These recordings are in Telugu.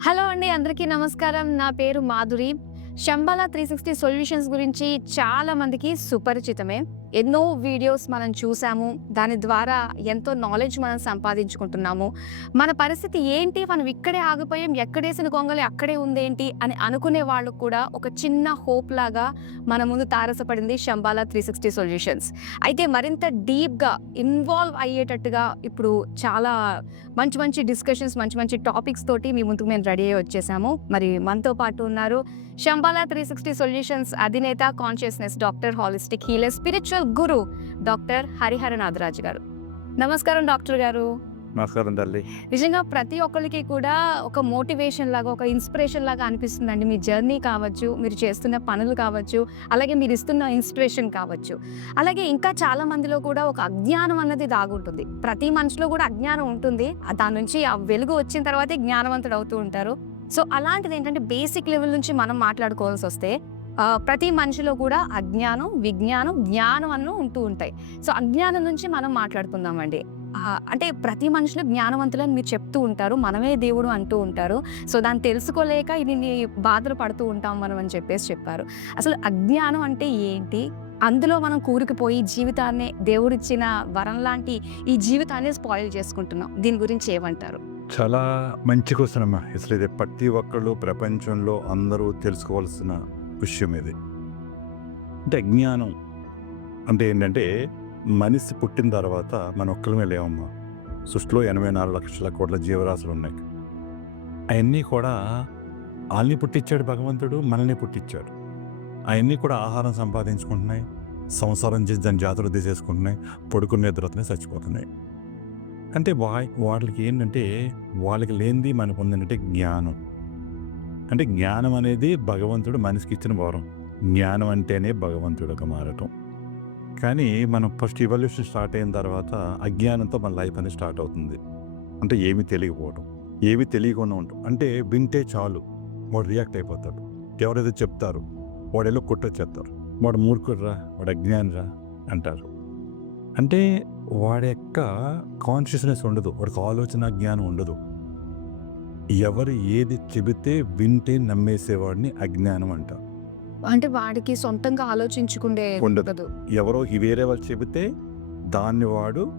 హలో అండి అందరికీ నమస్కారం. నా పేరు Madhuri. Shambala three sixty solutions గురించి చాలా మందికి సుపరిచితమే. ఎన్నో వీడియోస్ మనం చూసాము. దాని ద్వారా ఎంతో నాలెడ్జ్ మనం సంపాదించుకుంటున్నాము. మన పరిస్థితి ఏంటి? మనం ఇక్కడే ఆగిపోయాం. ఎక్కడేసిన గొంగలి అక్కడే ఉందేంటి? అని అనుకునే వాళ్ళకు కూడా ఒక చిన్న హోప్ లాగా మన ముందు తారసపడింది శంబాలా త్రీ సిక్స్టీ సొల్యూషన్స్. అయితే మరింత డీప్గా ఇన్వాల్వ్ అయ్యేటట్టుగా ఇప్పుడు చాలా మంచి మంచి డిస్కషన్స్ మంచి మంచి టాపిక్స్ తోటి మీ ముందుకు మేము రెడీ అయ్యి వచ్చేసాము. మరి మనతో పాటు ఉన్నారు శంబాల త్రీ సిక్స్టీ సొల్యూషన్స్ అధినేత consciousness doctor holistic healer spiritual guru doctor Harihara Natharaju గారు. నమస్కారం డాక్టర్ గారు. నమస్కారం తల్లి. నిజంగా ప్రతి ఒక్కరికి కూడా ఒక మోటివేషన్ లాగా ఒక ఇన్స్పిరేషన్ లాగా అనిపిస్తుందండి. మీ జర్నీ కావచ్చు మీరు చేస్తున్న పనులు కావచ్చు అలాగే మీరు ఇస్తున్న ఇన్స్పిరేషన్ కావచ్చు. అలాగే ఇంకా చాలా మందిలో కూడా ఒక అజ్ఞానం అన్నది దాగుంటుంది. ప్రతి మనిషిలో కూడా అజ్ఞానం ఉంటుంది. దాని నుంచి ఆ వెలుగు వచ్చిన తర్వాతే జ్ఞానవంతుడు అవుతూ ఉంటారు. సో అలాంటిది ఏంటంటే బేసిక్ లెవెల్ నుంచి మనం మాట్లాడుకోవాల్సి వస్తే ప్రతి మనిషిలో కూడా అజ్ఞానం విజ్ఞానం జ్ఞానం అన్నూ ఉంటూ ఉంటాయి. సో అజ్ఞానం నుంచి మనం మాట్లాడుకుందామండి. అంటే ప్రతి మనుషులు జ్ఞానవంతులని మీరు చెప్తూ ఉంటారు మనమే దేవుడు అంటూ ఉంటారు. సో దాన్ని తెలుసుకోలేక ఇది బాధలు పడుతూ ఉంటాం మనం అని చెప్పేసి చెప్పారు. అసలు అజ్ఞానం అంటే ఏంటి? అందులో మనం కూరుకుపోయి జీవితాన్ని దేవుడిచ్చిన వరం లాంటి ఈ జీవితాన్ని స్పాయిల్ చేసుకుంటున్నాం. దీని గురించి ఏమంటారు? చాలా మంచి క్వశ్చన్ అమ్మా అసలు ఇది ప్రతి ఒక్కళ్ళు ప్రపంచంలో అందరూ తెలుసుకోవాల్సిన విషయం ఇది. అంటే అజ్ఞానం అంటే ఏంటంటే మనిషి పుట్టిన తర్వాత మన ఒక్కలమే లేవమ్మా. సృష్టిలో ఎనభై నాలుగు లక్షల కోట్ల జీవరాశులు ఉన్నాయి. అవన్నీ కూడా వాళ్ళని పుట్టించాడు భగవంతుడు మనల్ని పుట్టించాడు. అవన్నీ కూడా ఆహారం సంపాదించుకుంటున్నాయి సంసారం చేసి దాని జాతులు తీసేసుకుంటున్నాయి పడుకునే నిద్రతనే చచ్చిపోతున్నాయి. అంటే వా వాళ్ళకి ఏంటంటే వాళ్ళకి లేనిది మనకు ఉందంటే జ్ఞానం. అంటే జ్ఞానం అనేది భగవంతుడు మనిషికి ఇచ్చిన వరం. జ్ఞానం అంటేనే భగవంతుడుగా మారటం. కానీ మనం ఫస్ట్ ఇవల్యూషన్ స్టార్ట్ అయిన తర్వాత అజ్ఞానంతో మన లైఫ్ అనేది స్టార్ట్ అవుతుంది. అంటే ఏమీ తెలియకపోవడం ఏమీ తెలియకుండా ఉంటాం అంటే వింటే చాలు. వాడు రియాక్ట్ అయిపోతాడు. ఎవరైతే చెప్తారు వాడు వాడేలో కొట్టొచ్చేస్తారు. వాడు మూర్ఖుడురా వాడు అజ్ఞానిరా అంటారు. అంటే వాడి యొక్క కాన్షియస్నెస్ ఉండదు. వాడికి ఆలోచన జ్ఞానం ఉండదు. ఎవరు ఏది చెబితే వింటే నమ్మేసేవాడిని అజ్ఞానం అంట. అంటే వాడికి సొంతంగా ఆలోచించుకుండే ఉండదు. ఎవరో వేరే వాళ్ళు చెబితే దాన్ని వాడు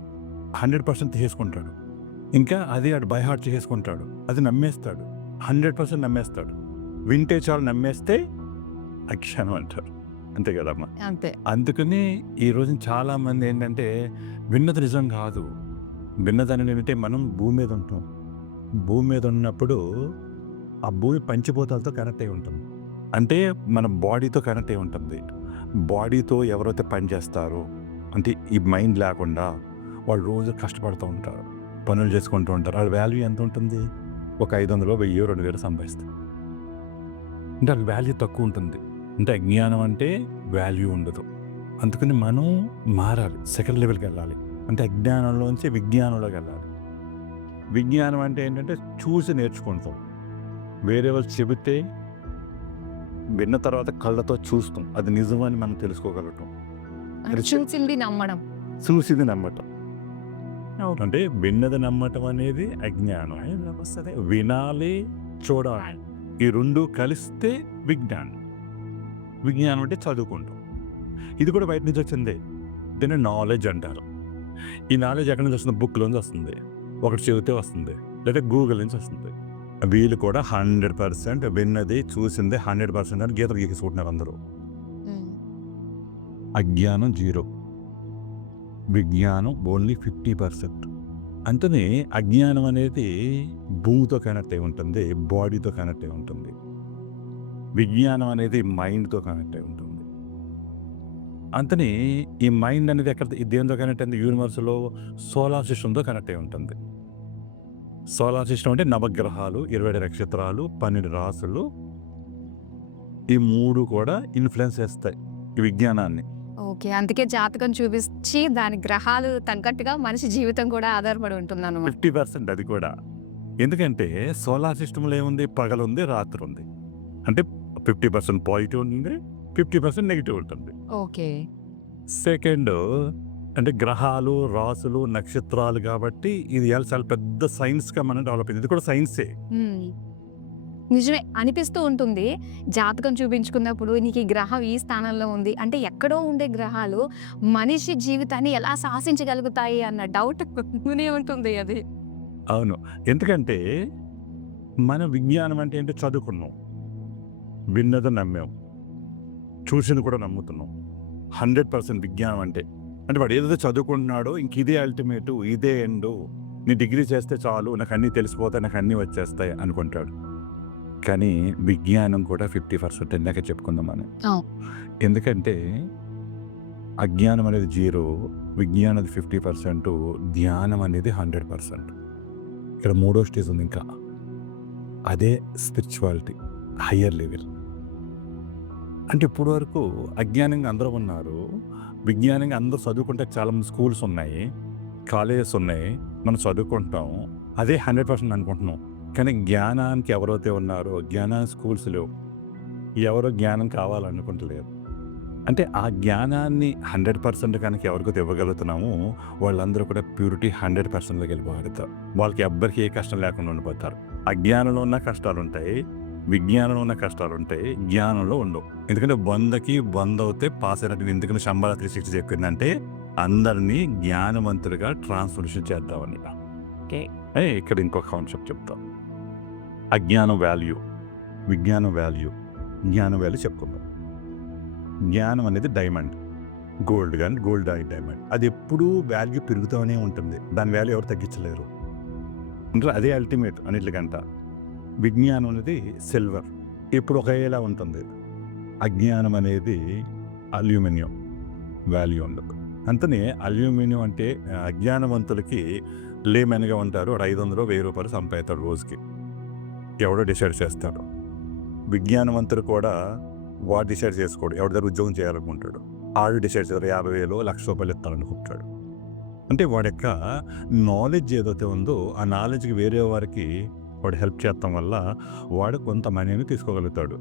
హండ్రెడ్ పర్సెంట్ చేసుకుంటాడు ఇంకా అది వాడు బై హార్ట్ చేసుకుంటాడు అది నమ్మేస్తాడు. Hundred percent నమ్మేస్తాడు. వింటే చాలు నమ్మేస్తే అజ్ఞానం అంటారు. అంతే కదమ్మా. అంతే. అందుకని ఈ రోజు చాలా మంది ఏంటంటే విన్నది నిజం కాదు. విన్నది అనేది ఏంటంటే మనం భూమి మీద ఉంటాం. భూమి మీద ఉన్నప్పుడు ఆ భూమి పంచిపోతాలతో కనెక్ట్ అయి ఉంటుంది అంటే మన బాడీతో కనెక్ట్ అయి ఉంటుంది. బాడీతో ఎవరైతే పని చేస్తారో అంటే ఈ మైండ్ లేకుండా వాళ్ళు రోజు కష్టపడుతూ ఉంటారు. పనులు చేసుకుంటూ ఉంటారు. వాళ్ళ వాల్యూ ఎంత ఉంటుంది? ఒక ఐదు వందలు వెయ్యి రెండు వేలు సంపాదిస్తారు. అంటే వాళ్ళ వాల్యూ తక్కువ ఉంటుంది. అంటే అజ్ఞానం అంటే వాల్యూ ఉండదు. అందుకని మనం మారాలి సెకండ్ లెవెల్కి వెళ్ళాలి. అంటే అజ్ఞానంలోంచి విజ్ఞానంలోకి వెళ్ళాలి. విజ్ఞానం అంటే ఏంటంటే చూసి నేర్చుకుంటాం. వేరే వాళ్ళు చెబితే విన్న తర్వాత కళ్ళతో చూస్తాం. అది నిజమని మనం చె- చూసింది నమ్మడం. చూసింది నమ్మటం. అంటే విన్నది నమ్మటం అనేది అజ్ఞానం వినాలి చూడాలి. ఈ రెండు కలిస్తే విజ్ఞానం. విజ్ఞానం అంటే చదువుకుంటాం. ఇది కూడా బయట నుంచి వచ్చిందే. దీన్ని నాలెడ్జ్ అంటారు. ఈ నాలెడ్జ్ ఎక్కడి నుంచి వస్తుంది? బుక్లోంచి వస్తుంది. ఒకటి చెబితే వస్తుంది. లేదా గూగుల్ నుంచి వస్తుంది. వీళ్ళు కూడా హండ్రెడ్ పర్సెంట్ విన్నది చూసింది హండ్రెడ్ పర్సెంట్ అని గీతలు గీసుకుంటున్నారు అందరూ. అజ్ఞానం జీరో. విజ్ఞానం ఓన్లీ ఫిఫ్టీ పర్సెంట్ అంతనే అజ్ఞానం అనేది భూమితో కనెక్ట్ అయి ఉంటుంది బాడీతో కనెక్ట్ అయి ఉంటుంది. విజ్ఞానం అనేది మైండ్తో కనెక్ట్ అయి ఉంటుంది. అంతని ఈ మైండ్ అనేది ఎక్కడ దేంతో కనెక్ట్ అయింది? యూనివర్స్లో సోలార్ సిస్టంతో కనెక్ట్ అయి ఉంటుంది. సోలార్ సిస్టమ్ అంటే నవగ్రహాలు ఇరవై ఏడు నక్షత్రాలు పన్నెండు రాసులు. ఈ మూడు కూడా ఇన్ఫ్లుయెన్స్ చేస్తాయి ఈ విజ్ఞానాన్ని. ఓకే. అందుకే జాతకం చూపించి దాని గ్రహాలు తగ్గట్టుగా మనిషి జీవితం కూడా ఆధారపడి ఉంటుంది ఫిఫ్టీ పర్సెంట్ అది కూడా. ఎందుకంటే సోలార్ సిస్టంలో ఏముంది? పగలు ఉంది రాత్రి ఉంది అంటే ఫిఫ్టీ పర్సెంట్ పాజిటివ్ ఉంటుంది ఫిఫ్టీ పర్సెంట్ నెగిటివ్ ఉంటుంది ఓకే సెకండ్ అంటే గ్రహాలు రాసులు నక్షత్రాలు కాబట్టి ఇది చాలా పెద్ద సైన్స్గా మనం డెవలప్ అయింది ఇది కూడా సైన్సే నిజమే అనిపిస్తూ ఉంటుంది. జాతకం చూపించుకున్నప్పుడు నీకు ఈ గ్రహం ఈ స్థానంలో ఉంది. అంటే ఎక్కడో ఉండే గ్రహాలు మనిషి జీవితాన్ని ఎలా శాసించగలుగుతాయి అన్న డౌట్ ఉంటుంది అది. అవును. ఎందుకంటే మన విజ్ఞానం అంటే ఏంటో చదువుకున్నాం. విన్నది నమ్మాం. చూసింది కూడా నమ్ముతున్నాం. 100% విజ్ఞానం అంటే. అంటే వాడు ఏదైతే చదువుకుంటున్నాడో ఇంక ఇదే అల్టిమేటు, ఇదే ఎండు. నీ డిగ్రీ చేస్తే చాలు నాకు అన్నీ తెలిసిపోతాయి, నాకు అన్నీ వచ్చేస్తాయి అనుకుంటాడు. కానీ విజ్ఞానం కూడా 50% ఇందాక చెప్పుకుందాం మనం. ఎందుకంటే అజ్ఞానం అనేది జీరో, విజ్ఞానం అది 50%, ధ్యానం అనేది 100%. ఇక్కడ మూడో స్టేజ్ ఉంది ఇంకా. అదే స్పిరిచువాలిటీ హయ్యర్ లెవెల్. అంటే ఇప్పటి వరకు అజ్ఞానంగా అందరూ ఉన్నారు. విజ్ఞానంగా అందరూ చదువుకుంటే చాలా స్కూల్స్ ఉన్నాయి. కాలేజెస్ ఉన్నాయి. మనం చదువుకుంటాం. అదే 100% అనుకుంటున్నాం. కానీ జ్ఞానానికి ఎవరైతే ఉన్నారో జ్ఞాన స్కూల్స్ లేవు. ఎవరో జ్ఞానం కావాలనుకుంటలేరు. అంటే ఆ జ్ఞానాన్ని 100% కనుక ఎవరికైతే ఇవ్వగలుగుతున్నామో వాళ్ళందరూ కూడా ప్యూరిటీ హండ్రెడ్ పర్సెంట్లోకి వెళ్ళిపోగలుగుతారు. వాళ్ళకి ఎవ్వరికి ఏ కష్టం లేకుండా ఉండిపోతారు. అజ్ఞానంలో ఉన్న కష్టాలు ఉంటాయి విజ్ఞానంలో ఉన్న కష్టాలుంటాయి. జ్ఞానంలో ఉండవు. ఎందుకంటే 100కి 100 అవుతే పాస్ అయినట్టు ఎందుకని శంబల 360 చెప్పిందంటే అందరినీ జ్ఞానవంతులుగా ట్రాన్స్ఫర్మేషన్ చేద్దామని. ఇక్కడ ఇంకొక కాన్సెప్ట్ చెప్తా. అజ్ఞానం వాల్యూ, విజ్ఞానం వాల్యూ, జ్ఞానం వాల్యూ చెప్పుకుందాం. జ్ఞానం అనేది డైమండ్. గోల్డ్ గాని గోల్డ్ డైమండ్. అది ఎప్పుడూ వాల్యూ పెరుగుతూనే ఉంటుంది. దాని వాల్యూ ఎవరు తగ్గించలేరు. అంటే అదే అల్టిమేట్ అన్నిటికంట. విజ్ఞానం అనేది సిల్వర్. ఇప్పుడు ఒకేలా ఉంటుంది. అజ్ఞానం అనేది అల్యూమినియం. వాల్యూ ఉండదు. అంతనే అల్యూమినియం అంటే అజ్ఞానవంతులకి లేమెన్‌గా ఉంటారు. వాడు 500 1000 రూపాయలు సంపాదిస్తాడు రోజుకి. ఎవడో డిసైడ్ చేస్తాడు. విజ్ఞానవంతుడు కూడా వాడు డిసైడ్ చేసుకోడు. ఎవరి దగ్గర ఉద్యోగం చేయాలనుకుంటాడు. ఆడు డిసైడ్ చేస్తారు యాభై వేలు లక్ష రూపాయలు ఇస్తారనుకుంటాడు అంటే వాడి యొక్క నాలెడ్జ్ ఏదైతే ఉందో ఆ నాలెడ్జ్‌కి వేరే వారికి వాడు హెల్ప్ చేస్తాం వల్ల వాడు కొంత మనీని తీసుకోగలుగుతాడు.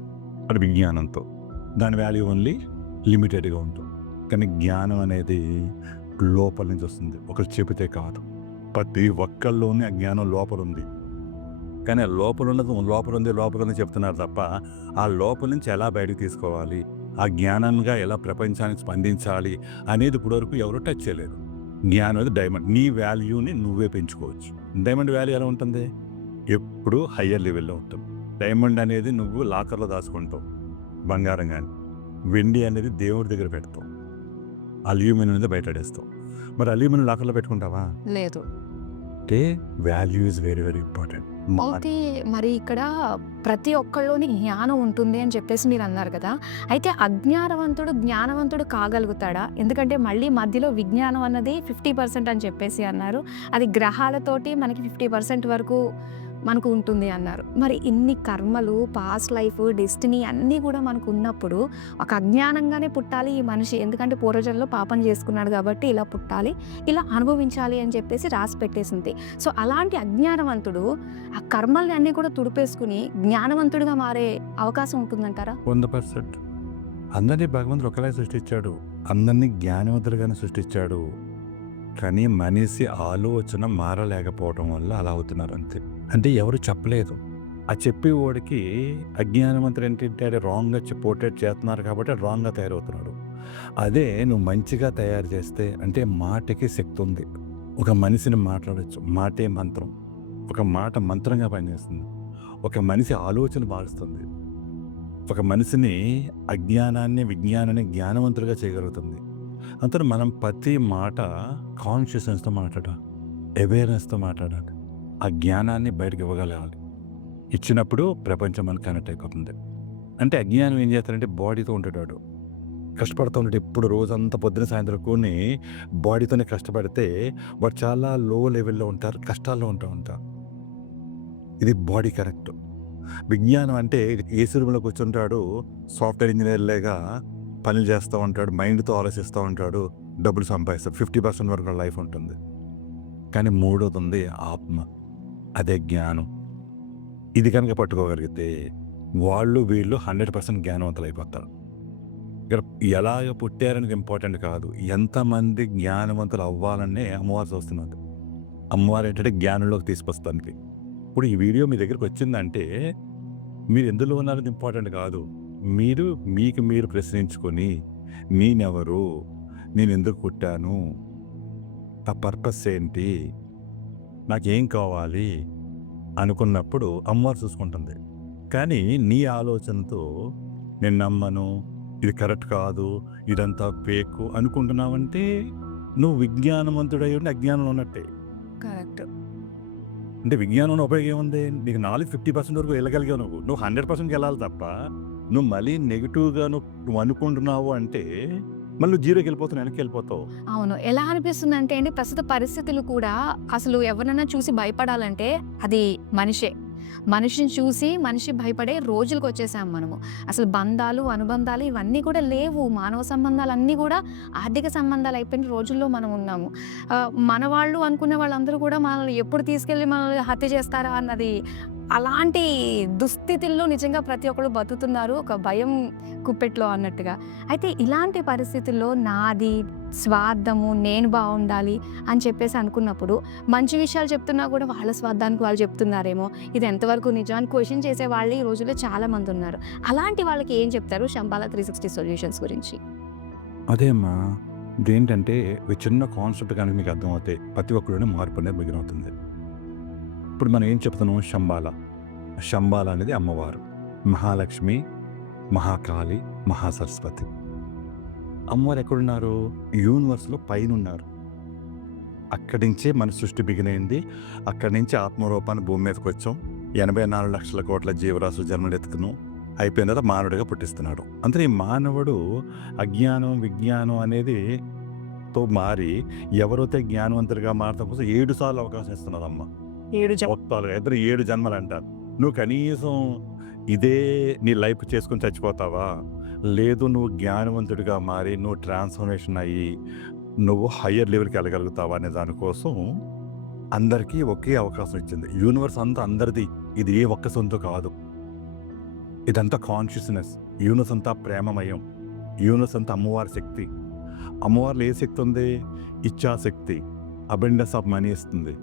అది విజ్ఞానంతో. దాని వాల్యూ ఓన్లీ లిమిటెడ్‌గా ఉంటుంది. కానీ జ్ఞానం అనేది లోపల నుంచి వస్తుంది. ఒకరు చెబితే కాదు. ప్రతి ఒక్కళ్ళలోనే ఆ జ్ఞానం లోపలుంది. కానీ ఆ ఉంది లోపల ఉంది చెప్తున్నారు తప్ప ఆ లోపల నుంచి ఎలా బయటకు తీసుకోవాలి? ఆ జ్ఞానంగా ఎలా ప్రపంచానికి స్పందించాలి? అనేది ఇప్పటివరకు ఎవరు టచ్ చేయలేదు జ్ఞానం అనేది డైమండ్. నీ వాల్యూని నువ్వే పెంచుకోవచ్చు. డైమండ్ వాల్యూ ఎలా ఉంటుంది? ఎప్పుడూ హయ్యర్ లెవెల్‌లో ఉంటుంది. డైమండ్ అనేది నువ్వు లాకర్‌లో దాచుకుంటావు. బంగారం గాని. వెండి అనేది దేవుడి దగ్గర పెడతావు. అల్యూమినియం అనేది బయటపడేస్తావు. మరి అల్యూమినియం లాకర్‌లో పెట్టుకుంటావా? లేదు. అంటే value is very very important. అయితే మరి ఇక్కడ ప్రతి ఒక్కళ్ళలోని జ్ఞానం ఉంటుంది అని చెప్పేసి మీరు అన్నారు కదా! అయితే అజ్ఞానవంతుడు జ్ఞానవంతుడు కాగలుగుతాడా? ఎందుకంటే మళ్ళీ మధ్యలో విజ్ఞానం అన్నది 50% అని చెప్పేసి అన్నారు. అది గ్రహాలతోటి మనకి 50% వరకు మనకు ఉంటుంది అన్నారు. మరి ఇన్ని కర్మలు, పాస్ట్ లైఫ్, డెస్టినీ అన్నీ కూడా మనకు ఉన్నప్పుడు ఒక అజ్ఞానంగానే పుట్టాలి ఈ మనిషి. ఎందుకంటే పూర్వజన్మలో పాపం చేసుకున్నాడు కాబట్టి ఇలా పుట్టాలి. ఇలా అనుభవించాలి అని చెప్పేసి రాసి పెట్టేసింది. సో అలాంటి అజ్ఞానవంతుడు ఆ కర్మల్ని అన్నీ కూడా తుడిపేసుకుని జ్ఞానవంతుడిగా మారే అవకాశం ఉంటుందంటారా? 100% అందరినీ భగవంతుడు ఒకలా సృష్టించాడు. అందరినీ జ్ఞానవంతులుగానే సృష్టించాడు. కానీ మనిషి ఆలోచన మారలేకపోవటం వల్ల అలా అవుతున్నారు అంతే. అంటే ఎవరు చెప్పలేదు. ఆ చెప్పేవాడికి అజ్ఞానవంతుడు ఏంటంటే అది రాంగ్‌గా చె పోర్ట్రేట్ చేస్తున్నారు కాబట్టి రాంగ్‌గా తయారవుతున్నాడు. అదే నువ్వు మంచిగా తయారు చేస్తే అంటే మాటకి శక్తి ఉంది. ఒక మనిషిని మాట్లాడచ్చు మాటే మంత్రం. ఒక మాట మంత్రంగా పనిచేస్తుంది. ఒక మనిషి ఆలోచన మారుస్తుంది. ఒక మనిషిని అజ్ఞానాన్ని, విజ్ఞానాన్ని జ్ఞానవంతులుగా చేయగలుగుతుంది. అంతట మనం ప్రతి మాట కాన్షియస్‌నెస్‌తో మాట్లాడాలి. అవేర్‌నెస్‌తో మాట్లాడాలి. ఆ జ్ఞానాన్ని బయటకి ఇవ్వగలగాలి. ఇచ్చినప్పుడు ప్రపంచం మనకు కనెక్ట్ అయిపోతుంది. అంటే అజ్ఞానం ఏం చేస్తాడంటే బాడీతో ఉంటాడు కష్టపడుతూ ఉంటాడు. ఎప్పుడు రోజంతా పొద్దున సాయంత్రం కూని బాడీతోనే కష్టపడితే వాడు చాలా లో లెవెల్‌లో ఉంటారు. కష్టాల్లో ఉంటూ ఉంటారు. ఇది బాడీ కరెక్ట్. విజ్ఞానం అంటే ఏసీ రూమ్‌లో కూర్చుంటాడు. సాఫ్ట్‌వేర్ ఇంజనీర్లేగా పనులు చేస్తూ ఉంటాడు. మైండ్‌తో ఆలోచిస్తూ ఉంటాడు. డబ్బులు సంపాదిస్తాడు. 50% వరకు లైఫ్ ఉంటుంది. కానీ మూడోది ఉంది ఆత్మ. అదే జ్ఞానం. ఇది కనుక పట్టుకోగలిగితే వాళ్ళు వీళ్ళు హండ్రెడ్ పర్సెంట్ జ్ఞానవంతులు అయిపోతారు ఇక్కడ ఎలాగ పుట్టారనేది ఇంపార్టెంట్ కాదు. ఎంతమంది జ్ఞానవంతులు అవ్వాలనే అమ్మవారు చూస్తున్నది. అమ్మవారు ఏంటంటే జ్ఞానంలోకి తీసుకొస్తానికి. ఇప్పుడు ఈ వీడియో మీ దగ్గరికి వచ్చిందంటే మీరు ఎందులో ఉన్నారని ఇంపార్టెంట్ కాదు మీరు మీకు మీరు ప్రశ్నించుకొని నేనెవరు నేను ఎందుకు పుట్టాను ఆ పర్పస్ ఏంటి నాకేం కావాలి అనుకున్నప్పుడు అమ్మవారు చూసుకుంటుంది. కానీ నీ ఆలోచనతో నేను నమ్మను ఇది కరెక్ట్ కాదు ఇదంతా పేకు అనుకుంటున్నావంటే నువ్వు విజ్ఞానవంతుడై ఉండి అజ్ఞానంలో ఉన్నట్టే. కరెక్ట్. అంటే విజ్ఞానంలో ఉపయోగం ఏముంది నీకు నాలుగు ఫిఫ్టీ పర్సెంట్ వరకు వెళ్ళగలిగావు నువ్వు. నువ్వు హండ్రెడ్ పర్సెంట్కి వెళ్ళాలి తప్ప నువ్వు మళ్ళీ నెగిటివ్గా నువ్వు నువ్వు అనుకుంటున్నావు అంటే మళ్ళీ జీరోకి వెళ్ళిపోతున్నా వెనక్కి వెళ్ళిపోతావు. అవును. ఎలా అనిపిస్తుంది అంటే అండి ప్రస్తుత పరిస్థితులు కూడా అసలు ఎవరినైనా చూసి భయపడాలంటే అది మనిషే. మనిషిని చూసి మనిషి భయపడే రోజులకు వచ్చేసాం మనము. అసలు బంధాలు అనుబంధాలు ఇవన్నీ కూడా లేవు. మానవ సంబంధాలు అన్నీ కూడా ఆర్థిక సంబంధాలు అయిపోయిన రోజుల్లో మనం ఉన్నాము. మన వాళ్ళు అనుకునే వాళ్ళందరూ కూడా మనల్ని ఎప్పుడు తీసుకెళ్ళి మనల్ని హత్య చేస్తారా అన్నది అలాంటి దుస్థితుల్లో నిజంగా ప్రతి ఒక్కరు బతుకుతున్నారు ఒక భయం కుప్పెట్లో అన్నట్టుగా. అయితే ఇలాంటి పరిస్థితుల్లో నాది స్వార్థము నేను బాగుండాలి అని చెప్పేసి అనుకున్నప్పుడు మంచి విషయాలు చెప్తున్నా కూడా వాళ్ళ స్వార్థానికి వాళ్ళు చెప్తున్నారేమో. ఇది ఎంతవరకు నిజాన్ని క్వశ్చన్ చేసే వాళ్ళు ఈ రోజుల్లో చాలా మంది ఉన్నారు. అలాంటి వాళ్ళకి ఏం చెప్తారు శంబాల త్రీ సిక్స్టీ సొల్యూషన్స్ గురించి? అదే అమ్మా. ఇదేంటంటే చిన్న కాన్సెప్ట్ కనుక మీకు అర్థమవుతాయి ప్రతి ఒక్కరిని మార్పు అనేది మిగిలినవుతుంది ఇప్పుడు మనం ఏం చెప్తున్నాం? శంబాల. శంబాల అనేది అమ్మవారు. మహాలక్ష్మి మహాకాళి మహాసరస్వతి. అమ్మవారు ఎక్కడున్నారు? యూనివర్స్లో పైన ఉన్నారు అక్కడి నుంచే మన సృష్టి బిగినైంది అక్కడి నుంచి ఆత్మరూపాన్ని భూమి మీదకి వచ్చాం. ఎనభై నాలుగు లక్షల కోట్ల జీవరాశులు జన్మలెత్తుతున్నాం అయిపోయిన తర్వాత మానవుడిగా పుట్టిస్తున్నాడు. అంటే ఈ మానవుడు అజ్ఞానం విజ్ఞానం అనేది తో మారి ఎవరైతే జ్ఞానవంతుడిగా మారడం కోసం ఏడు సార్లు అవకాశం ఇస్తున్నారమ్మ. ఏడు మొత్తాలుగా ఇద్దరు ఏడు జన్మలు అంటారు నువ్వు కనీసం ఇదే నీ లైఫ్ చేసుకుని చచ్చిపోతావా? లేదు నువ్వు జ్ఞానవంతుడిగా మారి నువ్వు ట్రాన్స్ఫర్మేషన్ అయ్యి నువ్వు హయ్యర్ లెవెల్కి వెళ్ళగలుగుతావా అనే దానికోసం అందరికీ ఒకే అవకాశం ఇచ్చింది. యూనివర్స్ అంతా అందరిది. ఇది ఏ ఒక్క సొంత కాదు. ఇదంతా కాన్షియస్నెస్ యూనివర్స్ అంతా ప్రేమమయం. యూనివర్స్ అంతా అమ్మవారి శక్తి. అమ్మవారిలో ఏ శక్తి ఉంది? ఇచ్ఛాశక్తి అబెండెన్స్ ఆఫ్ మనీ ఇస్తుంది.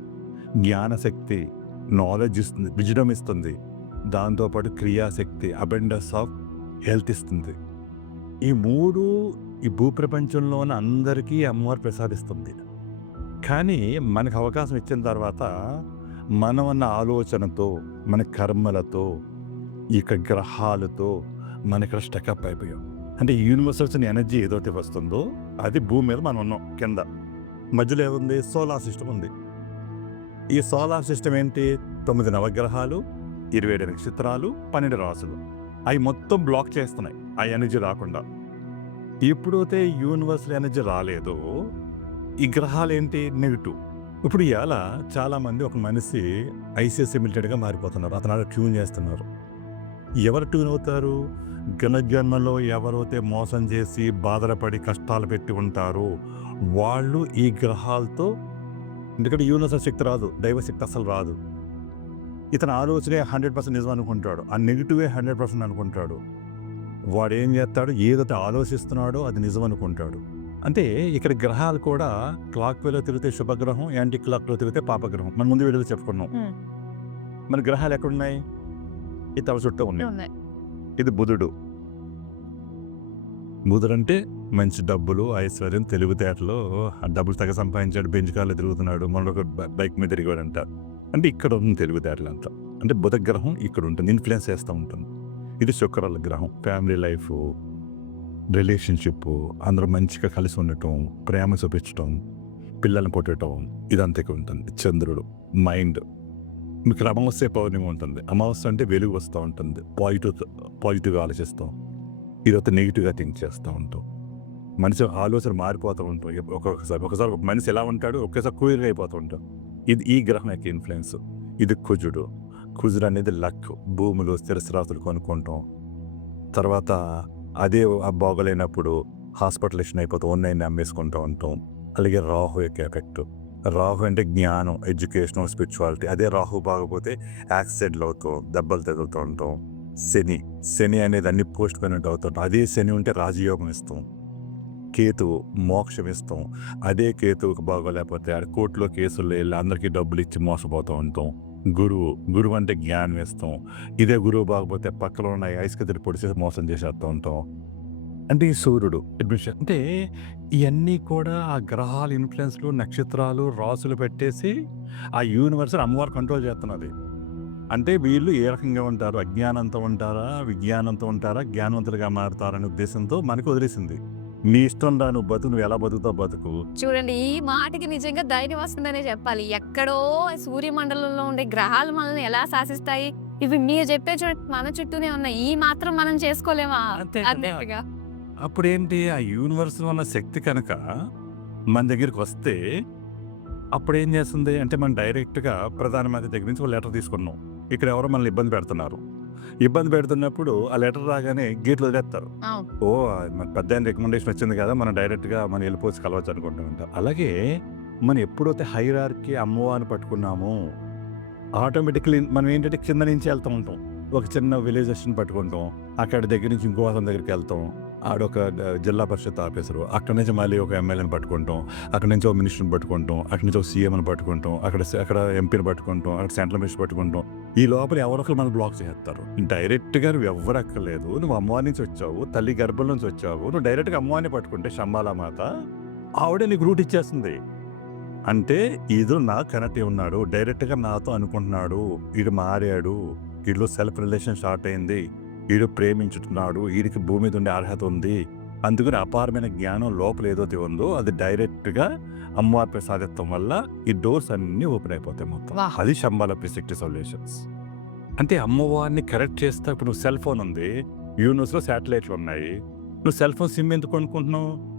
జ్ఞానశక్తి నాలెడ్జ్ ఇస్తుంది విజడం ఇస్తుంది. దాంతోపాటు క్రియాశక్తి అబెండెన్స్ ఆఫ్ హెల్త్ ఇస్తుంది. ఈ మూడు ఈ భూప్రపంచంలోని అందరికీ అమ్మవారు ప్రసాదిస్తుంది. కానీ మనకు అవకాశం ఇచ్చిన తర్వాత మనం అన్న ఆలోచనతో మన కర్మలతో ఇక గ్రహాలతో మన ఇక్కడ స్టకప్ అయిపోయాం. అంటే యూనివర్స్ వచ్చిన ఎనర్జీ ఏదైతే వస్తుందో అది భూమి మీద మనం ఉన్నాం కింద. మధ్యలో ఏముంది? సోలార్ సిస్టమ్ ఉంది. ఈ సోలార్ సిస్టమ్ ఏంటి? తొమ్మిది నవగ్రహాలు ఇరవై ఏడు నక్షత్రాలు పన్నెండు రాసులు. అవి మొత్తం బ్లాక్ చేస్తున్నాయి ఆ ఎనర్జీ రాకుండా. ఎప్పుడైతే యూనివర్సల్ ఎనర్జీ రాలేదో. ఈ గ్రహాలు ఏంటి? నెగిటివ్. ఇప్పుడు ఇవాళ చాలామంది ఒక మనిషి ఐసీఎస్ మిలిటెడ్గా మారిపోతున్నారు. అతను ట్యూన్ చేస్తున్నారు. ఎవరు ట్యూన్ అవుతారు? జన్మలో ఎవరైతే మోసం చేసి బాధలపడి కష్టాలు పెట్టి ఉంటారో వాళ్ళు ఈ గ్రహాలతో ఎందుకంటే యూనివర్సల్ శక్తి రాదు దైవశక్తి అసలు రాదు. ఇతని ఆలోచనే హండ్రెడ్ పర్సెంట్ నిజం అనుకుంటాడు. ఆ నెగిటివే హండ్రెడ్ పర్సెంట్ అనుకుంటాడు. వాడు ఏం చేస్తాడు? ఏదైతే ఆలోచిస్తున్నాడో అది నిజం అనుకుంటాడు. అంటే ఇక్కడ గ్రహాలు కూడా క్లాక్ వేలో తిరిగితే శుభగ్రహం యాంటీ క్లాక్లో తిరిగితే పాపగ్రహం. మన ముందు వీడియోలో చెప్పుకున్నాం. మన గ్రహాలు ఎక్కడున్నాయి? ఈ తల చుట్టూ ఉన్నాయి. ఇది బుధుడు. బుధుడు అంటే మంచి డబ్బులు ఐశ్వర్యం తెలివితేటలు ఆ డబ్బులు తెగ సంపాదించాడు బెంచ్ తిరుగుతున్నాడు మరొక ఒక బైక్ మీద తిరిగాడంట అంటే ఇక్కడ ఉంది తెలివితేటలు అంతా అంటే బుధ గ్రహం ఇక్కడ ఉంటుంది ఇన్ఫ్లుయెన్స్ చేస్తూ ఉంటుంది. ఇది శుక్రాల గ్రహం ఫ్యామిలీ లైఫ్ రిలేషన్షిప్ అందరూ మంచిగా కలిసి ఉండటం ప్రేమ చూపించటం పిల్లల్ని పుట్టడం ఇదంతా ఇక్కడ ఉంటుంది. చంద్రుడు మైండ్. మీకు అమావాస్య పౌర్ణమి ఉంటుంది. అమావాస్య అంటే వెలుగు వస్తూ ఉంటుంది. పాజిటివ్ పాజిటివ్గా ఆలోచిస్తాం. ఇదొక నెగిటివ్గా థింక్ చేస్తూ ఉంటాం. మనిషి ఆలోచన మారిపోతూ ఉంటాం ఒక్కొక్కసారి ఒకసారి ఒక మనిషి ఎలా ఉంటాడు ఒకేసారి కూలిగా అయిపోతూ ఉంటాం ఇది ఈ గ్రహం యొక్క ఇన్ఫ్లుయెన్స్ ఇది కుజుడు. కుజుడు అనేది లక్. భూములు స్థిరస్రాతులు కొనుక్కుంటాం. తర్వాత అదే ఆ బాగోలేనప్పుడు హాస్పిటలేషన్ అయిపోతూ ఉన్నాయని అమ్మేసుకుంటూ ఉంటాం. అలాగే రాహు యొక్క ఎఫెక్ట్ రాహు అంటే జ్ఞానం ఎడ్యుకేషన్ స్పిరిచువాలిటీ అదే రాహు బాగపోతే యాక్సిడెంట్లు అవుతాం దెబ్బలు తగులుతూ ఉంటాం. శని. శని అనేది అన్ని పోస్ట్ పోయినట్టు అవుతుంటాం. అదే శని ఉంటే రాజయోగం ఇస్తాం. కేతువు మోక్షం ఇస్తాం. అదే కేతువుకు బాగోలేకపోతే ఆడ కోర్టులో కేసులు వెళ్ళి అందరికీ డబ్బులు ఇచ్చి మోసపోతూ ఉంటాం. గురువు గురువు అంటే జ్ఞానం ఇస్తాం. ఇదే గురువు బాగపోతే పక్కలో ఉన్న ఐస్ కదిరి పొడిచేసి మోసం చేసేస్తూ ఉంటాం. అంటే ఈ సూర్యుడు అడ్మిషన్ అంటే ఇవన్నీ కూడా ఆ గ్రహాల ఇన్ఫ్లుయెన్స్లు నక్షత్రాలు రాసులు పెట్టేసి ఆ యూనివర్స్ అమ్మవారు కంట్రోల్ చేస్తున్నది. అంటే వీళ్ళు ఏ రకంగా ఉంటారు? అజ్ఞానంతో ఉంటారా? విజ్ఞానంతో ఉంటారా? జ్ఞానవంతులుగా మారుతారనే ఉద్దేశంతో మనకు వదిలేసింది. నీ ఇష్టం నువ్వు బతుకు నువ్వు ఎలా బతుకుతావు బతుకు. చూడండి ఈ మాటకి నిజంగా ధైర్యం వస్తుందనే చెప్పాలి. ఎక్కడో సూర్యమండలంలో ఉండే గ్రహాలు మనల్ని ఎలా శాసిస్తాయి? ఇవి మీరు చెప్పే చూడండి మన చుట్టూనే ఉన్నాయి. ఈ మాత్రం మనం చేసుకోలేమా? అప్పుడేంటి ఆ యూనివర్స్ ఉన్న శక్తి కనుక మన దగ్గరికి వస్తే అప్పుడు ఏం చేస్తుంది? అంటే మనం డైరెక్ట్గా ప్రధానమంత్రి దగ్గర నుంచి ఒక లెటర్ తీసుకున్నాం. ఇక్కడ ఎవరో మనల్ని ఇబ్బంది పెడుతున్నారు. ఇబ్బంది పెడుతున్నప్పుడు ఆ లెటర్ రాగానే గేట్లు వదిలేస్తారు. ఓ మన పెద్ద రికమెండేషన్ వచ్చింది కదా మనం డైరెక్ట్గా మనం వెళ్ళిపోసి కలవచ్చు అనుకుంటూ ఉంటాం. అలాగే మనం ఎప్పుడైతే హైరార్కి అమ్మవారిని పట్టుకున్నామో ఆటోమేటిక్లీ మనం ఏంటంటే కింద నుంచి వెళ్తూ ఉంటాం. ఒక చిన్న విలేజేషన్ పట్టుకుంటాం. అక్కడ దగ్గర నుంచి ఇంకో అతని దగ్గరికి వెళ్తాం. ఆడొక జిల్లా పరిషత్ ఆఫీసరు. అక్కడి నుంచి మళ్ళీ ఒక ఎమ్మెల్యేని పట్టుకుంటాం. అక్కడి నుంచి ఒక మినిస్టర్ని పట్టుకుంటాం. అక్కడి నుంచి ఒక సీఎంని పట్టుకుంటాం. అక్కడ అక్కడ ఎంపీని పట్టుకుంటాం. అక్కడ సెంట్రల్ మినిస్టర్ పట్టుకుంటాం. ఈ లోపల ఎవరొకరు మనం బ్లాక్ చేస్తారు డైరెక్ట్గా నువ్వు ఎవరు అక్కర్లేదు. నువ్వు అమ్మవారి నుంచి వచ్చావు. తల్లి గర్భం నుంచి వచ్చావు. నువ్వు డైరెక్ట్గా అమ్మవారిని పట్టుకుంటే శంబాలా మాత ఆవిడే నీకు రూట్ ఇచ్చేస్తుంది. అంటే ఇది నా కనెక్ట్ ఉన్నాడు. డైరెక్ట్గా నాతో అనుకుంటున్నాడు. వీడు మారాడు. వీడిలో సెల్ఫ్ రిలేషన్ స్టార్ట్ అయింది. వీడు ప్రేమించుతున్నాడు వీడికి భూమి మీద ఉండే అర్హత ఉంది. అందుకని అపారమైన జ్ఞానం లోపల ఏదైతే ఉందో అది డైరెక్ట్గా అమ్మవారి ప్రసాదత్వం వల్ల ఈ డోర్స్ అన్నీ ఓపెన్ అయిపోతాయి మొత్తం. అది శంబాల ప్రిసిక్టి సొల్యూషన్స్. అంటే అమ్మవారిని కరెక్ట్ చేస్తే ఇప్పుడు నువ్వు సెల్ ఫోన్ ఉంది యూనివర్స్లో శాటిలైట్లు ఉన్నాయి. నువ్వు సెల్ ఫోన్ సిమ్ ఎందుకు కొనుక్కుంటున్నావు?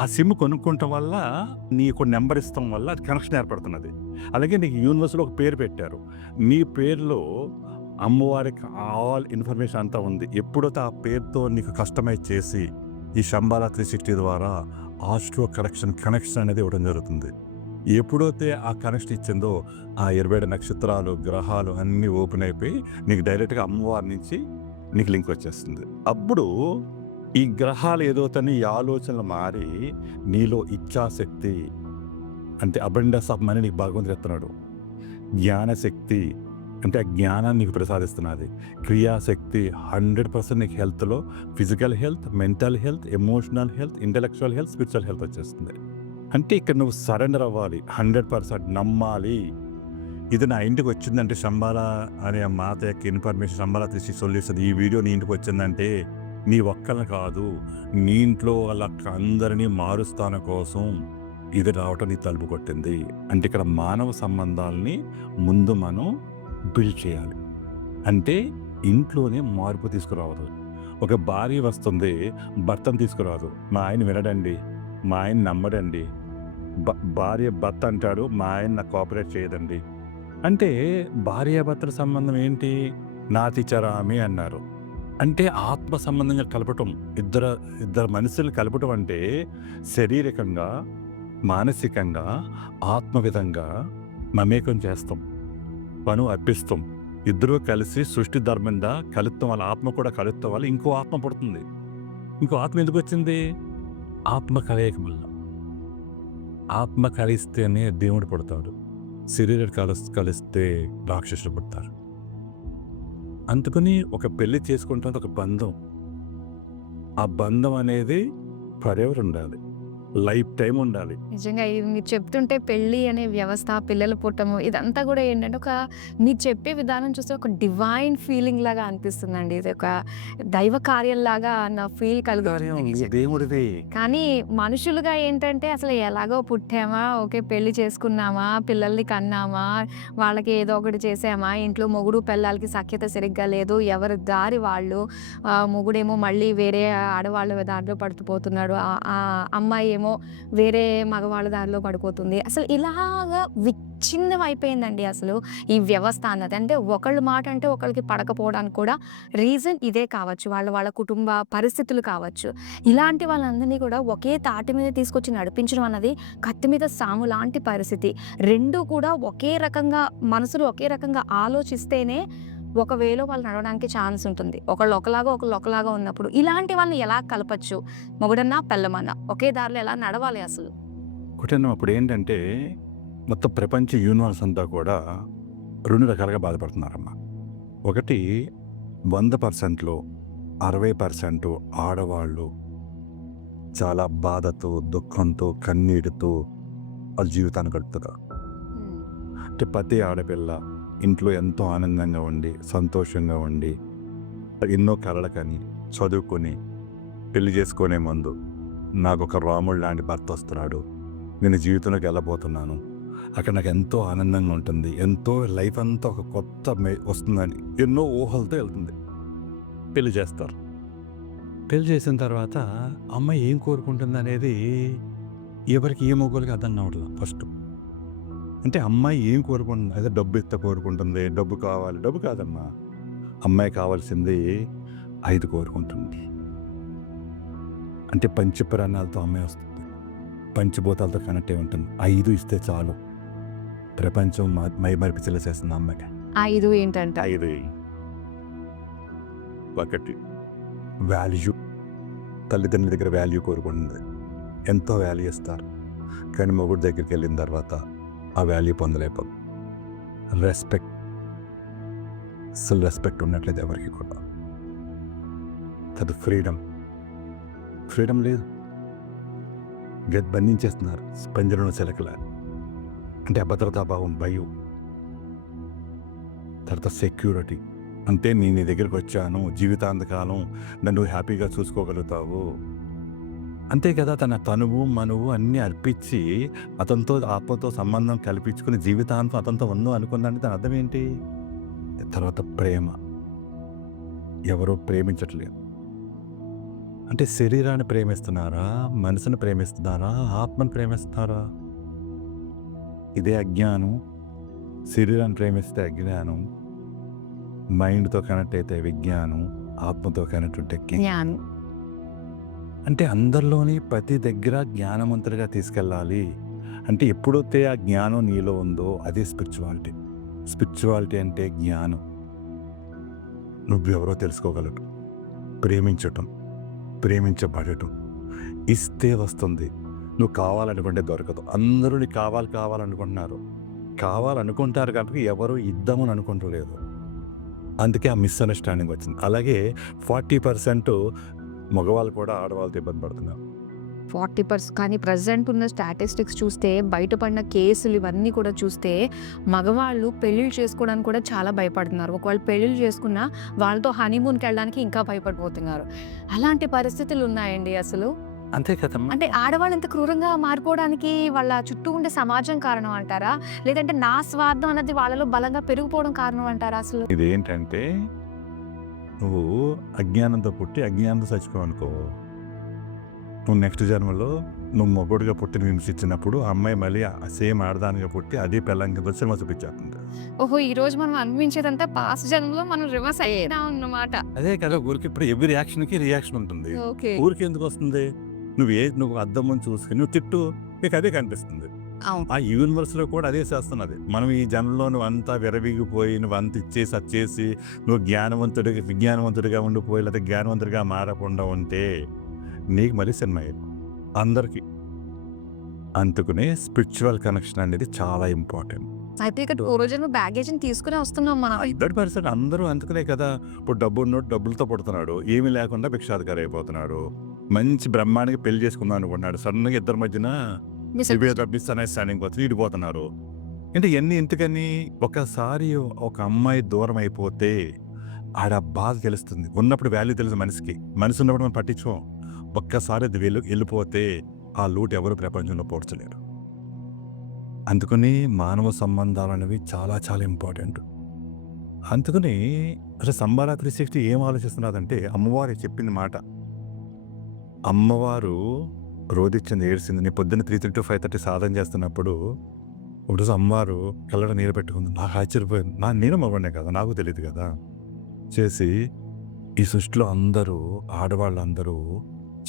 ఆ సిమ్ కొనుక్కోవటం వల్ల నీకు నెంబర్ ఇస్తాం వల్ల అది కనెక్షన్ ఏర్పడుతున్నది. అలాగే నీకు యూనివర్స్లో ఒక పేరు పెట్టారు. నీ పేరులో అమ్మవారికి ఆల్ ఇన్ఫర్మేషన్ అంతా ఉంది. ఎప్పుడైతే ఆ పేరుతో నీకు కస్టమైజ్ చేసి ఈ శంబాల త్రీ సిక్స్టీ ద్వారా ఆస్ట్రో కనెక్షన్ కనెక్షన్ అనేది ఇవ్వడం జరుగుతుంది. ఎప్పుడైతే ఆ కనెక్షన్ ఇచ్చిందో ఆ ఇరవై నక్షత్రాలు గ్రహాలు అన్నీ ఓపెన్ అయిపోయి నీకు డైరెక్ట్గా అమ్మవారి నుంచి నీకు లింక్ వచ్చేస్తుంది. అప్పుడు ఈ గ్రహాలు ఏదోతని ఈ ఆలోచనలు మారి నీలో ఇచ్ఛాశక్తి అంటే అబండస్ ఆఫ్ మనీ నీకు భగవంతుడు ఎత్తున్నాడు జ్ఞానశక్తి అంటే ఆ జ్ఞానాన్ని నీకు ప్రసాదిస్తున్నది. క్రియాశక్తి హండ్రెడ్ పర్సెంట్ నీకు హెల్త్లో physical health mental health emotional health intellectual health spiritual health వచ్చేస్తుంది. అంటే ఇక్కడ నువ్వు సరెండర్ అవ్వాలి హండ్రెడ్ పర్సెంట్ నమ్మాలి. ఇది నా ఇంటికి వచ్చిందంటే శంబాల అనే మాత యొక్క ఇన్ఫర్మేషన్ శంబాల తీసి సొల్యూషన్ ఈ వీడియో నీ ఇంటికి వచ్చిందంటే నీ ఒక్కరిని కాదు నీ ఇంట్లో వాళ్ళ అందరినీ మారుస్తాన కోసం ఇది రావటం నీ తలుపు కొట్టింది. అంటే ఇక్కడ మానవ సంబంధాలని ముందు మనం బిల్డ్ చేయాలి. అంటే ఇంట్లోనే మార్పు తీసుకురావదు ఒక భార్య వస్తుంది భర్తను తీసుకురాదు. మా ఆయన వినడండి మా ఆయన నమ్మడండి. భ- భార్య భర్త అంటాడు మా ఆయన నాకు కోఆపరేట్ చేయదండి. అంటే భార్యాభర్తల సంబంధం ఏంటి? నాతి చరామి అన్నారు. అంటే ఆత్మ సంబంధంగా కలపటం ఇద్దరు ఇద్దరు మనుషులు కలపటం అంటే శారీరకంగా మానసికంగా ఆత్మవిధంగా మమేకం చేస్తాం. పను అర్పిస్తాం ఇద్దరూ కలిసి సృష్టి ధర్మంగా కలుత్తం వాళ్ళ ఆత్మ కూడా కలుస్తాం వల్ల ఇంకో ఆత్మ పుడుతుంది. ఇంకో ఆత్మ ఎందుకు వచ్చింది? ఆత్మ కలయిక వల్ల ఆత్మ కలిస్తేనే దేవుడు పుడతాడు. శరీరం కలి కలిస్తే రాక్షసుడు పుడతారు. అందుకని ఒక పెళ్ళి చేసుకుంటుంది ఒక బంధం. ఆ బంధం అనేది ఫరెవర్ ఉండాలి. లైఫ్ టైం ఉండాలి. నిజంగా ఇది మీరు చెప్తుంటే పెళ్ళి అనే వ్యవస్థ పిల్లలు పుట్టము ఇదంతా కూడా ఏంటంటే ఒక మీరు చెప్పే విధానం చూస్తే ఒక డివైన్ ఫీలింగ్ లాగా అనిపిస్తుందండి. ఇది ఒక దైవ కార్యంలాగా నా ఫీల్ కలుగుతుంది దేవుడిది. కానీ మనుషులుగా ఏంటంటే అసలు ఎలాగో పుట్టామా ఓకే పెళ్ళి చేసుకున్నామా పిల్లల్ని కన్నామా వాళ్ళకి ఏదో ఒకటి చేసామా ఇంట్లో మొగుడు పిల్లలకి సఖ్యత సరిగ్గా లేదు ఎవరి దారి వాళ్ళు ఆ, మొగుడేమో మళ్ళీ వేరే ఆడవాళ్ళ దారిలో పడుతుపోతున్నాడు ఆ ఆ అమ్మాయి ఏమో వేరే మగవాళ్ళ దారిలో పడిపోతుంది. అసలు ఇలాగా విచ్ఛిన్నం అయిపోయిందండి అసలు ఈ వ్యవస్థ అన్నది. అంటే ఒకళ్ళ మాట అంటే ఒకళ్ళకి పడకపోవడానికి కూడా రీజన్ ఇదే కావచ్చు. వాళ్ళ వాళ్ళ కుటుంబ పరిస్థితులు కావచ్చు. ఇలాంటి వాళ్ళందరినీ కూడా ఒకే తాటి మీద తీసుకొచ్చి నడిపించడం అన్నది కత్తి మీద సాము లాంటి పరిస్థితి. రెండు కూడా ఒకే రకంగా మనసులు ఒకే రకంగా ఆలోచిస్తేనే ఒక వేలో వాళ్ళు నడవడానికి ఛాన్స్ ఉంటుంది. ఒకళ్ళు ఒకలాగా ఒకళ్ళు ఒకలాగా ఉన్నప్పుడు ఇలాంటి వాళ్ళని ఎలా కలపచ్చు? మొగుడన్నా పెళ్ళమన్నా? ఒకే దారిలో ఎలా నడవాలి అసలు? కుటుంబం అప్పుడు ఏంటంటే మొత్తం ప్రపంచ యూనివర్స్ అంతా కూడా రెండు రకాలుగా బాధపడుతున్నారమ్మా. ఒకటి వంద పర్సెంట్లో అరవై పర్సెంట్ ఆడవాళ్ళు చాలా బాధతో దుఃఖంతో కన్నీటితో వాళ్ళ జీవితాన్ని గడుపుతారు అంటే ప్రతి ఆడపిల్ల ఇంట్లో ఎంతో ఆనందంగా ఉండి సంతోషంగా ఉండి ఎన్నో కలలు కానీ చదువుకొని పెళ్ళి చేసుకునే ముందు నాకు ఒక రాముడు లాంటి భర్త వస్తున్నాడు. నేను జీవితంలోకి వెళ్ళబోతున్నాను. అక్కడ నాకు ఎంతో ఆనందంగా ఉంటుంది. ఎంతో లైఫ్ అంతా ఒక కొత్త మే- వస్తుందని ఎన్నో ఊహలతో వెళ్తుంది. పెళ్ళి చేస్తారు. పెళ్ళి చేసిన తర్వాత అమ్మాయి ఏం కోరుకుంటుంది అనేది ఎవరికి ఏ మొగ్గులకి అర్థం కావట్లేదు ఫస్ట్. అంటే అమ్మాయి ఏం కోరుకుంటుంది? అదే డబ్బు ఇస్తే కోరుకుంటుంది? డబ్బు కావాలి. డబ్బు కాదమ్మా. అమ్మాయి కావాల్సింది ఐదు కోరుకుంటుంది. అంటే పంచప్రాణాలతో అమ్మాయి వస్తుంది. పంచభూతాలతో కనెక్ట్ అయి ఉంటుంది. ఐదు ఇస్తే చాలు. ప్రపంచం మ- మైమరిపించేలా చేస్తుంది అమ్మాయి ఐదు ఏంటంట? ఐదు. ఒకటి. వాల్యూ. తల్లిదండ్రుల దగ్గర వాల్యూ కోరుకుంటుంది. ఎంతో వాల్యూ ఇస్తారు. కానీ మొగుడు దగ్గరికి వెళ్ళిన తర్వాత ఆ వాల్యూ పొందలేకపోదు రెస్పెక్ట్ అసలు రెస్పెక్ట్ ఉన్నట్లేదు ఎవరికి కూడా. తద్ ఫ్రీడమ్ ఫ్రీడమ్ లేదు. గది బంధించేస్తున్నారు పంజరంలో చిలకల అంటే అభద్రతాభావం భయం. తర్వాత సెక్యూరిటీ అంటే నేను నీ దగ్గరికి వచ్చాను జీవితాంతకాలం నన్ను హ్యాపీగా చూసుకోగలుగుతావు. అంతే కదా తన తనువు మనువు అన్నీ అర్పించి అతనితో ఆత్మతో సంబంధం కల్పించుకుని జీవితాంతం అతనితో ఉందో అనుకుందంటే దాని అర్థం ఏంటి? తర్వాత ప్రేమ. ఎవరో ప్రేమించట్లేదు. అంటే శరీరాన్ని ప్రేమిస్తున్నారా? మనసును ప్రేమిస్తున్నారా? ఆత్మను ప్రేమిస్తున్నారా? ఇదే అజ్ఞానం. శరీరాన్ని ప్రేమిస్తే అజ్ఞానం. మైండ్తో కనెక్ట్ అయితే విజ్ఞానం. ఆత్మతో కనెక్ట్ ఉంటే జ్ఞానం. అంటే అందరిలోని ప్రతి దగ్గర జ్ఞానవంతుడిగా తీసుకెళ్ళాలి. అంటే ఎప్పుడైతే ఆ జ్ఞానం నీలో ఉందో అదే స్పిరిచువాలిటీ. స్పిరిచువాలిటీ అంటే జ్ఞానం. నువ్వెవరో తెలుసుకోగలడు ప్రేమించటం ప్రేమించబడటం. ఇస్తే వస్తుంది. నువ్వు కావాలనుకుంటే దొరకదు. అందరూ నీకు కావాలి కావాలనుకుంటున్నారు. కావాలనుకుంటారు కాబట్టి ఎవరు ఇద్దామని అనుకుంటలేదు. అందుకే ఆ మిస్అండర్స్టాండింగ్ వచ్చింది. అలాగే ఫార్టీ పర్సెంట్ మగవాళ్ళు కూడా ఆడవాళ్ళతో ఇబ్బంది పడుతున్నారు. ఫార్టీ పర్సెంట్ కానీ ప్రజెంట్ ఉన్న స్టాటిస్టిక్స్ చూస్తే బయటపడిన కేసులు ఇవన్నీ కూడా చూస్తే మగవాళ్ళు పెళ్ళిళ్ళు చేసుకోవడానికి కూడా చాలా భయపడుతున్నారు. ఒకవేళ పెళ్ళిళ్ళు చేసుకున్నా వాళ్ళతో హనీమూన్కి వెళ్ళడానికి ఇంకా భయపడిపోతున్నారు. అలాంటి పరిస్థితులు ఉన్నాయండి అసలు? అంతే కదమ్మా. అంటే ఆడవాళ్ళు ఇంత క్రూరంగా మారిపోవడానికి వాళ్ళ చుట్టూ ఉండే సమాజం కారణం అంటారా? లేదంటే నా స్వార్థం అన్నది వాళ్ళలో బలంగా పెరిగిపోవడం కారణం అంటారా అసలు? ఇదేంటంటే నువ్వు అజ్ఞానంతో పుట్టి అజ్ఞానంతో చచ్చిపోవనుకో నువ్వు నెక్స్ట్ జన్మలో నువ్వు మొగుడుగా పుట్టిన హింసించినప్పుడు అమ్మాయి మళ్ళీ సేమ్ ఆడదానిగా పుట్టి అదే పెళ్ళంకి వచ్చి మా చూపించేస్తుంది ఓహో ఈ రోజు మనం అనిపించేదంతా పాస్ జన్మలో మనం రివర్స్ అయ్యేదా అన్నమాట. అదే కదా ఊరికి ఇప్పుడు ఎవ్రీ రియాక్షన్కి రియాక్షన్ ఉంటుంది. ఊరికి ఎందుకు వస్తుంది? నువ్వు ఏ నువ్వు అద్దం ముందు చూసుకుని నువ్వు తిట్టు నీకు అదే కనిపిస్తుంది. ఆ యూనివర్స్లో కూడా అదే చేస్తున్నది. మనం ఈ జనంలో నువ్వు అంతా విరవిగిపోయి నువ్వు అంత ఇచ్చేసి వచ్చేసి నువ్వు జ్ఞానవంతుడిగా విజ్ఞానవంతుడిగా ఉండిపోయి లేదా జ్ఞానవంతుడిగా మారకుండా ఉంటే నీకు మళ్ళీ సినిమా అందరికీ. అందుకునే స్పిరిచువల్ కనెక్షన్ అనేది చాలా ఇంపార్టెంట్. అయితే ఇక్కడ పూర్వజన్మ బ్యాగేజ్ తీసుకునే వస్తున్నాం మనం. ఇద్దరు పర్సెంట్ అందరూ అందుకునే కదా ఇప్పుడు డబ్బు ఉన్నోడు డబ్బులతో పుడుతున్నాడు ఏమీ లేకుండా భిక్షాధికారి అయిపోతున్నాడు మంచి బ్రహ్మాండంగా పెళ్ళి చేసుకుందాం అనుకుంటున్నాడు సడన్గా ఇద్దరి మధ్యన మిస్ అండర్స్టాండింగ్ వచ్చి విడిపోతున్నారు అంటే ఎన్ని ఎందుకని ఒకసారి ఒక అమ్మాయి దూరం అయిపోతే ఆడ బాధ తెలుస్తుంది ఉన్నప్పుడు వాల్యూ తెలుసు మనిషికి మనిషి ఉన్నప్పుడు మనం పట్టించుకోం ఒక్కసారి అది వెళ్ళి వెళ్ళిపోతే ఆ లూట్ ఎవరు ప్రపంచంలో పోడ్చలేరు అందుకని మానవ సంబంధాలు అనేవి చాలా చాలా ఇంపార్టెంట్ అందుకని అసలు సంబాల త్రీ సిక్స్టీ ఏం ఆలోచిస్తున్నదంటే అమ్మవారు చెప్పింది మాట. అమ్మవారు రోదిచ్చింది ఏడ్చింది నేను పొద్దున్న త్రీ థర్టీ ఫైవ్ థర్టీ సాధన చేస్తున్నప్పుడు ఒకరోజు అమ్మవారు కళ్ళ నీరు పెట్టుకుంది. నాకు ఆశ్చర్యపోయింది. నా నేను మగవాడినే కదా నాకు తెలియదు కదా. చేసి ఈ సృష్టిలో అందరూ ఆడవాళ్ళందరూ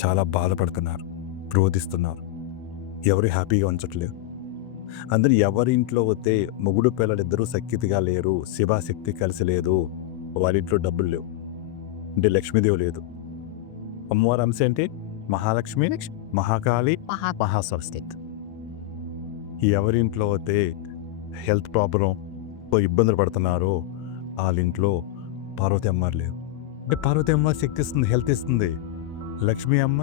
చాలా బాధపడుతున్నారు రోధిస్తున్నారు ఎవరు హ్యాపీగా ఉంచట్లేదు. అందరూ ఎవరి ఇంట్లో పోతే మొగుడు పిల్లలిద్దరూ శక్తిగా లేరు శివశక్తి కలిసి లేదు వారింట్లో డబ్బులు లేవు. అంటే లక్ష్మీదేవి లేదు. అమ్మవారి అంశం ఏంటి? మహాలక్ష్మి మహాకాళి మహా మహాసరస్వతి ఎవరింట్లో అయితే హెల్త్ ప్రాబ్లం ఇబ్బందులు పడుతున్నారో వాళ్ళ ఇంట్లో పార్వతి అమ్మ లేదు అంటే పార్వతి అమ్మ శక్తి ఇస్తుంది హెల్త్ ఇస్తుంది. లక్ష్మీ అమ్మ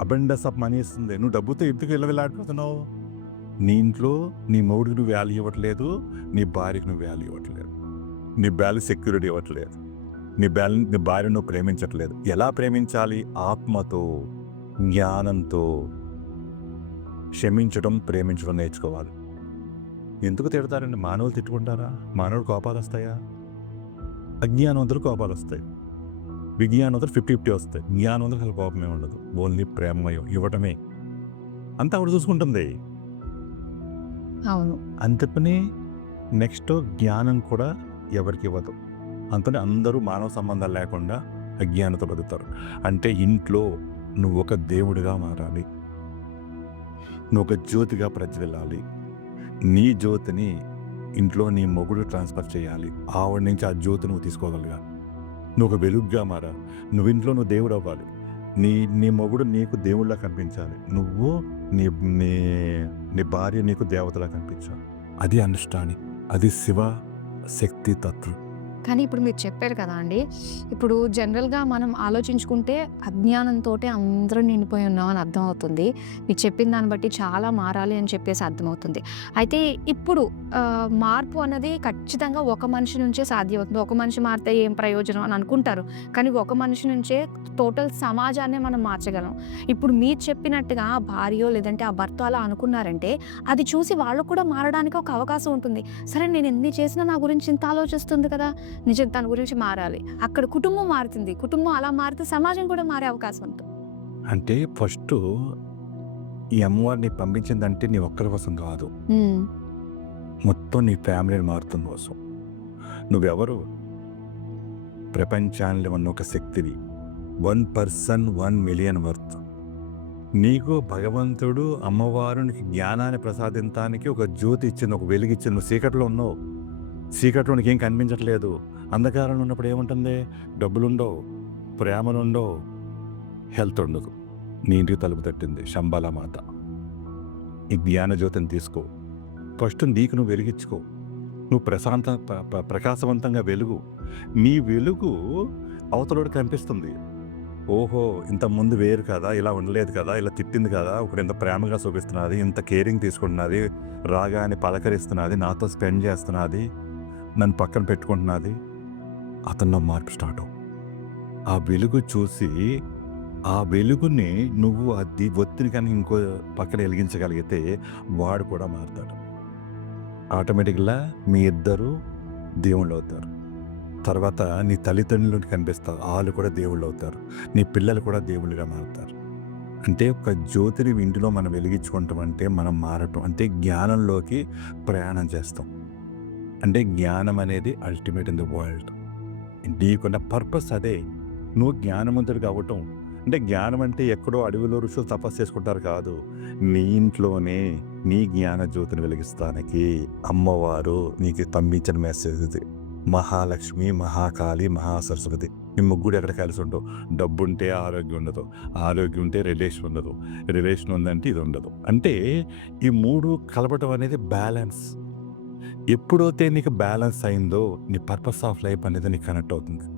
అబెండస్ ఆఫ్ మనీ ఇస్తుంది. నువ్వు డబ్బుతో ఎందుకు వెళ్ళాడిపోతున్నావు నీ ఇంట్లో నీ మొగుడికి నువ్వు వాల్యూ ఇవ్వట్లేదు నీ భార్యకి నువ్వు వాల్యూ ఇవ్వట్లేదు. నీ బ్యాలెన్స్ సెక్యూరిటీ ఇవ్వట్లేదు. నీ బ్యాలెన్స్ నీ భార్యను నువ్వు ప్రేమించట్లేదు. ఎలా ప్రేమించాలి? ఆత్మతో. జ్ఞానంతో క్షమించడం ప్రేమించడం నేర్చుకోవాలి. ఎందుకు తిడతారండి? మానవులు తిట్టుకుంటారా? మానవుడు కోపాలు వస్తాయా? అజ్ఞానవంతులు కోపాలు వస్తాయి. విజ్ఞానవంతులు ఫిఫ్టీ ఫిఫ్టీ వస్తాయి. జ్ఞానవంతులు అసలు కోపమే ఉండదు. ఓన్లీ ప్రేమమయం ఇవ్వటమే. అంతా ఆవిడ చూసుకుంటుంది. అవును. అంతపని నెక్స్ట్ జ్ఞానం కూడా ఎవరికి ఇవ్వదు. అంతనే అందరూ మానవ సంబంధాలు లేకుండా అజ్ఞానతో బతుకుతారు. అంటే ఇంట్లో నువ్వు ఒక దేవుడిగా మారాలి. నువ్వు ఒక జ్యోతిగా ప్రజ్వెల్లాలి నీ జ్యోతిని ఇంట్లో నీ మొగుడు ట్రాన్స్ఫర్ చేయాలి. ఆవిడ నుంచి ఆ జ్యోతి నువ్వు తీసుకోగలిగా. నువ్వు ఒక వెలుగుగా మారా. నువ్వు ఇంట్లో నువ్వు దేవుడు అవ్వాలి నీ నీ మొగుడు నీకు దేవుళ్ళ కనిపించాలి. నువ్వు నీ నీ నీ భార్య నీకు దేవతలా కనిపించాలి. అది అనుష్ఠాని. అది శివ శక్తి తత్వం. కానీ ఇప్పుడు మీరు చెప్పారు కదా అండి ఇప్పుడు జనరల్గా మనం ఆలోచించుకుంటే అజ్ఞానంతో అందరూ నిండిపోయి ఉన్నాం అని అర్థమవుతుంది మీరు చెప్పిన దాన్ని బట్టి చాలా మారాలి అని చెప్పేసి అర్థమవుతుంది. అయితే ఇప్పుడు మార్పు అనేది ఖచ్చితంగా ఒక మనిషి నుంచే సాధ్యమవుతుంది. ఒక మనిషి మారితే ఏం ప్రయోజనం అని అనుకుంటారు. కానీ ఒక మనిషి నుంచే టోటల్ సమాజాన్ని మనం మార్చగలం. ఇప్పుడు మీరు చెప్పినట్టుగా భార్యో లేదంటే ఆ భర్త అలా అనుకున్నారంటే అది చూసి వాళ్ళు కూడా మారడానికి ఒక అవకాశం ఉంటుంది. సరే నేను ఎన్ని చేసినా నా గురించి ఇంత ఆలోచిస్తుంది కదా. నిజం దాని గురించి మారాలి. అక్కడ కుటుంబం మారుతుంది. కుటుంబం అలా మారితే సమాజం కూడా మారే అవకాశం ఉంటుంది. అంటే ఫస్ట్ ఈ అమ్మవారిని పంపించిందంటే నీ ఒక్కరి కోసం కాదు. మొత్తం నీ ఫ్యామిలీని మారుతుంది కోసం. నువ్వెవరు? ప్రపంచాన్ని ఉన్న ఒక శక్తివి. One person one million worth. నీకు భగవంతుడు అమ్మవారు జ్ఞానాన్ని ప్రసాదించడానికి ఒక జ్యోతి ఇచ్చింది ఒక వెలుగు ఇచ్చింది. నువ్వు చీకట్లో ఉన్నావు. చీకట్లో నీకేం కనిపించట్లేదు. అంధకారంలో ఉన్నప్పుడు ఏముంటుంది? డబ్బులుండవు. ప్రేమలుండవు. హెల్త్ ఉండదు నీ ఇంటికి తలుపు తట్టింది శంబాల మాత. ఈ జ్ఞాన జ్యోతిని తీసుకో. ఫస్ట్ నీకు నువ్వు వెలిగించుకో. నువ్వు ప్రశాంత ప్రకాశవంతంగా వెలుగు. నీ వెలుగు అవతలోడు కనిపిస్తుంది. ఓహో ఇంత ముందు వేరు కదా ఇలా ఉండలేదు కదా ఇలా తిట్టింది కదా ఒకటి ఇంత ప్రేమగా చూపిస్తున్నది ఇంత కేరింగ్ తీసుకుంటున్నది రాగానే పలకరిస్తున్నది నాతో స్పెండ్ చేస్తున్నది. నన్ను పక్కన పెట్టుకుంటున్నది. అతనిలో మార్పు స్టార్ట్ ఆ వెలుగు చూసి ఆ వెలుగుని నువ్వు అది ఒత్తిడి కానీ ఇంకో పక్కన వెలిగించగలిగితే వాడు కూడా మారుతాడు. ఆటోమేటిక్గా మీ ఇద్దరు దేవుళ్ళు అవుతారు. తర్వాత నీ తల్లిదండ్రులు కనిపిస్తారు. వాళ్ళు కూడా దేవుళ్ళు అవుతారు. నీ పిల్లలు కూడా దేవుళ్ళుగా మారుతారు. అంటే ఒక జ్యోతిని ఇంటిలో మనం వెలిగించుకుంటాం అంటే మనం మారటం అంటే జ్ఞానంలోకి ప్రయాణం చేస్తాం. అంటే జ్ఞానం అనేది అల్టిమేట్ ఇన్ ద వరల్డ్ నీకున్న పర్పస్ అదే. నువ్వు జ్ఞానవంతుడు కావటం. అంటే జ్ఞానం అంటే ఎక్కడో అడవిలో ఋషులు తపస్సు చేసుకుంటారు కాదు. నీ ఇంట్లోనే నీ జ్ఞాన జ్యోతిని వెలిగిస్తానికి అమ్మవారు నీకు పంపించిన మెసేజ్ ఇది. మహాలక్ష్మి మహాకాళి మహాసరస్వతి. ఈ ముగ్గురు ఎక్కడ కలిసి ఉండవు. డబ్బు ఉంటే ఆరోగ్యం ఉండదు. ఆరోగ్యం ఉంటే రిలేషన్ ఉండదు. రిలేషన్ ఉందంటే ఇది ఉండదు. అంటే ఈ మూడు కలపటం అనేది బ్యాలెన్స్ ఎప్పుడైతే నీకు బ్యాలెన్స్ అయిందో నీ పర్పస్ ఆఫ్ లైఫ్ అనేది నీకు కనెక్ట్ అవుతుంది.